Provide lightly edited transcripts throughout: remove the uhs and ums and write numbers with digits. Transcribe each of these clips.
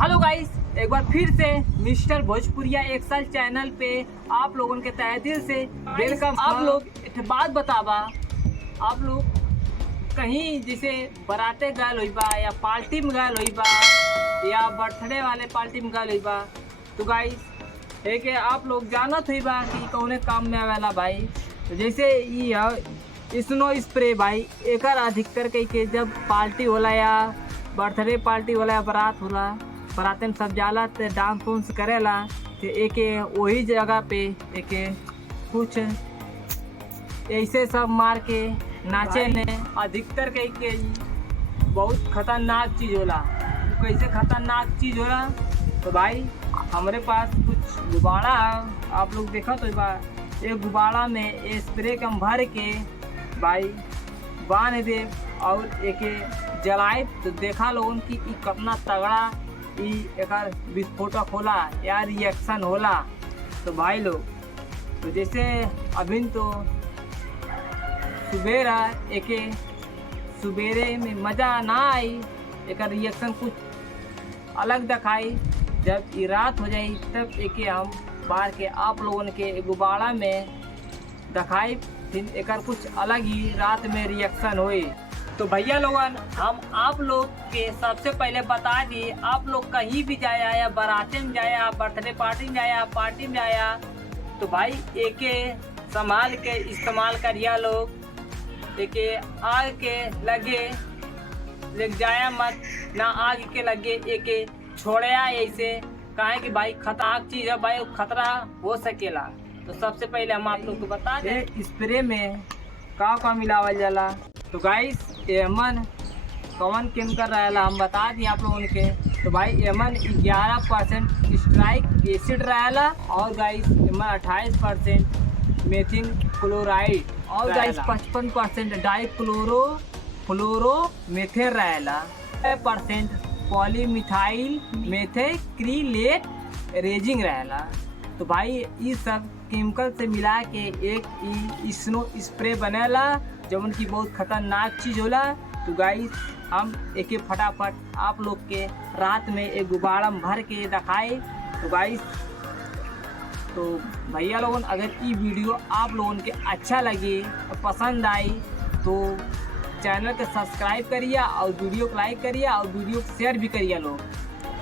Hello guys, एक बार फिर से मिस्टर भोजपुरिया एक्सल चैनल पे आप लोगों के तहे दिल से वेलकम। आप लोग एक बात बतावा, आप लोग कहीं जैसे बराते गए हुई बा या पार्टी में गए हुई बा या बर्थडे वाले पार्टी में गए हुई बा, तो गाइस है कि आप लोग जानत हुई बा कि कौने काम में आवेला भाई। तो जैसे ये स्नो स्प्रे भाई, एकर अधिकतर कई के जब पार्टी होला या बर्थडे पार्टी होला या बारात होला, बाराते में सब जाला तो डांस उन्स करेला, तो एक वही जगह पे एक कुछ ऐसे सब मार के नाचे में अधिकतर कई के बहुत खतरनाक चीज़ होला। कैसे खतरनाक चीज़ होला, तो भाई हमारे पास कुछ गुब्बारा आप लोग देखा तो बा, एक गुब्बारा में स्प्रे कम भर के भाई बांध दे और एक जलाए, तो देखा लोगन की कितना तगड़ा एक विस्फोटक होला या रिएक्शन होला। तो भाई लोग तो जैसे अभी तो सुबेरा एक सुबेरे में मज़ा ना आई, एक रिएक्शन कुछ अलग दिखाई। जब ये रात हो जाए तब एक हम बाहर के आप लोगों के गुब्बारा में दिखाई, फिर एक कुछ अलग ही रात में रिएक्शन हुई। तो भैया लोगन हम आप लोग के सबसे पहले बता दिए, आप लोग कहीं भी जाया या बाराते में जाया, बर्थडे पार्टी में जाया, पार्टी में आया, तो भाई एक संभाल के इस्तेमाल करिया लोग। एक आग के लगे लेग जाया मत, ना आग के लगे एक छोड़या ऐसे, काहे कि भाई खतरनाक चीज़ है भाई, खतरा हो सकेला। तो सबसे पहले हम आप लोग को बता दें स्प्रे में का मिलावल जाला। तो गाइस एमन कौन केमिकल रहेला हम बता दिए आप लोगों के। तो भाई एमन 11% स्ट्राइक एसिड रहेला और गाइस एमन 28% मेथिन क्लोराइड और गाइस 55% फ्लोरोमेथेन रहेला, 5% पॉलीमिथाइल मेथेक्रिलेट रेजिंग रहेला। तो भाई ये सब केमिकल से मिला के एक स्नो स्प्रे बनेला, जब उनकी बहुत खतरनाक चीज़ होला। तो गाइस हम एक फटाफट आप लोग के रात में एक गुब्बारा में भर के दिखाए। तो गाइस तो भैया लोगन अगर ये वीडियो आप लोगों के अच्छा लगे, पसंद आई, तो चैनल को सब्सक्राइब करिए और वीडियो को लाइक करिए और वीडियो को शेयर भी करिए लोग।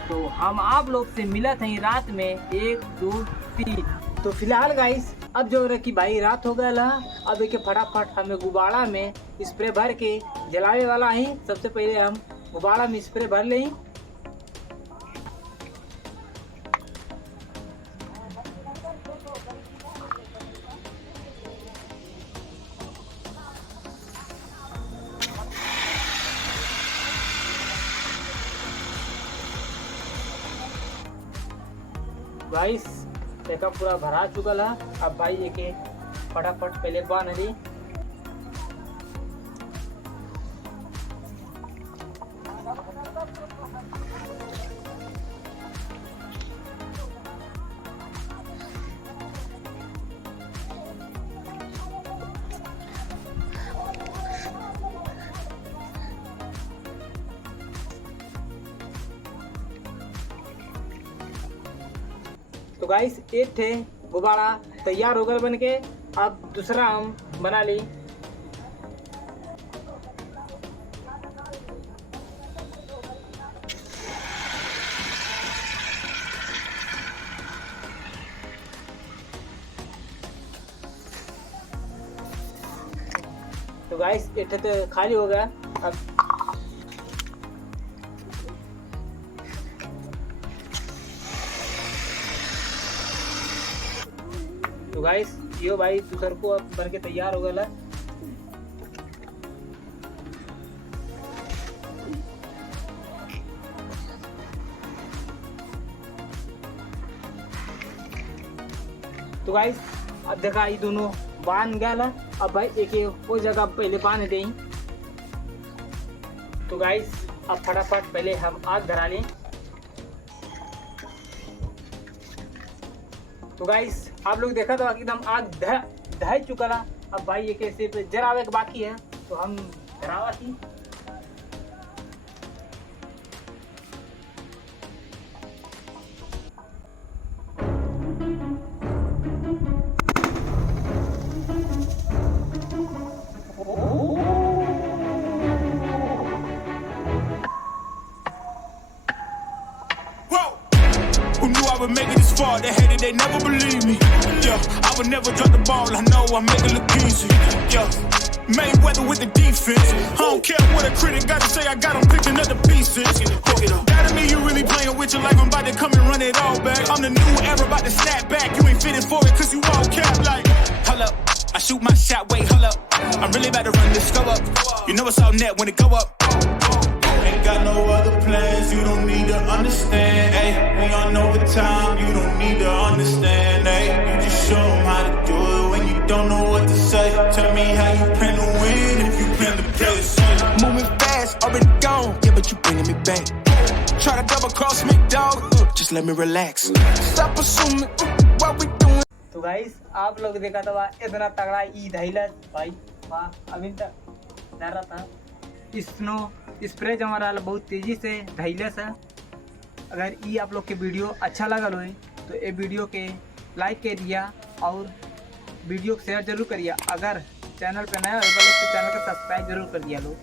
तो हम आप लोग से मिलत हैं रात में 1 2 3। तो फिलहाल गाइस अब जो है कि भाई रात हो गया ला, अब एक फटाफट हमें गुब्बारा में स्प्रे भर के जलावे वाला ही। सबसे पहले हम गुब्बारा में स्प्रे भर लें। गाइस देखा पूरा भरा चुका है। अब भाई एक फटाफट पहले बांध दी। तो गाइस एक थे गुब्बारा तैयार हो गए बन के। अब दूसरा हम बना ली। तो गाइस एक थे तो खाली हो गया। अब तो गाइस यो भाई दूसर को अब भर के तैयार हो गया। तो गाइस अब देखा ये दोनों बांध गया। अब भाई एक वो जगह पहले बांध दें। तो गाइस अब फटाफट पहले हम आग धरा लें। तो गाइस आप लोग देखा था एकदम आग ढह चुका था। अब भाई ये कैसे जरावे के बाकी है, तो हम धरावा थी। I would make it this far. They hated, they never believe me. Yeah, I would never drop the ball. I know I make it look easy. Yeah, Mayweather with the defense. I don't care what a critic got to say. I got them picking up the pieces. That mean you really playing with your life. I'm about to come and run it all back. I'm the new era, about to snap back. You ain't fitted for it, cause you all cap like. Hold up, I shoot my shot, wait, hold up. I'm really about to run this, go up. You know it's all net when it go up. Ain't got no other plans, you don't need to understand. Ay, we on overtime, you don't need to understand. Ay, you just show them how to do it when you don't know what to say. Tell me how you plan to win if you plan to play. Moving fast, already gone, yeah, but you bringing me back. Try to double cross me, dog, just let me relax. Stop assuming what we doing. तो guys आप लोग देखा था इतना तगड़ा ईद है भाई, वाह अभी तक डर रहा था। स्नो स्प्रे जमा रहा बहुत तेज़ी से धैलस है। अगर ये आप लोग के वीडियो अच्छा लगा लो तो ये वीडियो के लाइक कर दिया और वीडियो को शेयर जरूर करिए। अगर चैनल पे नया हो तो चैनल को सब्सक्राइब जरूर कर दिया लो।